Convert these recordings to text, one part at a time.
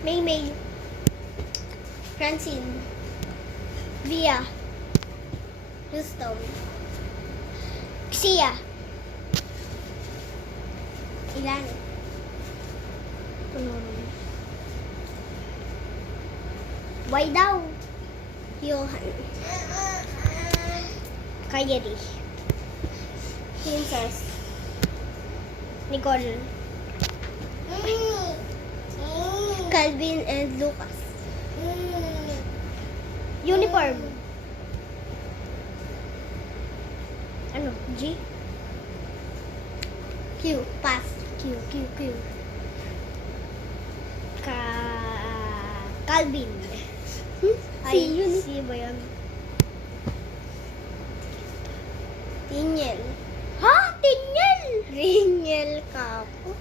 Maymay. Francine. Via. Houston. Xia. Ilan? Why daw? Johan. Kayeri. Princess. Nicole. Calvin and Lucas. Uniform. Ano? G? Q. Pass. Q. Calvin. C ba yan? Tinyel. Ha? Tinyel! Rinyel Capo.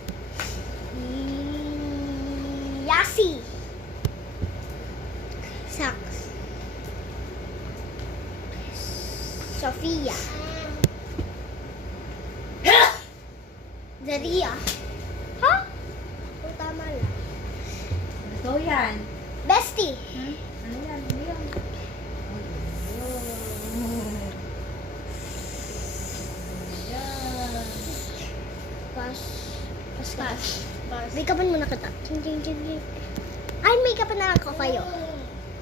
Yasi. Sax. Sofia. Zaria. Ha? O, tama lang. Ito yan. Bestie. Ano yan? Ano yan? Pass. Make-upan muna kita. Ching. Ay, make-upan na lang ko kayo.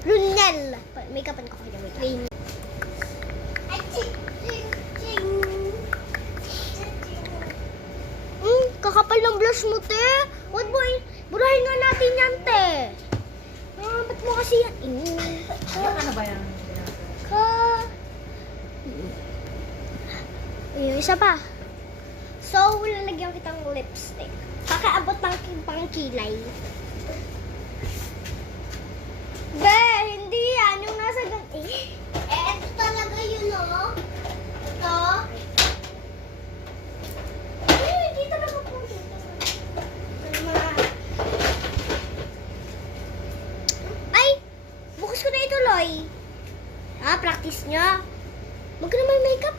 Runel. Make-upan ko kayo. Wait. Kakapal ng blush mo, te. What boy? Burahin nga natin yan, te. Ba't mo kasi yan? Ano ba yan? Yung isa pa. So, lalagyan kitang lipstick. Kakaabot ng pang kilay. Be, hindi yan. Yung nasa ito talaga yun, oh. Ito. Hindi talaga po dito. Ay! Bukas ko na ituloy. Practice nyo. Huwag ka naman makeup.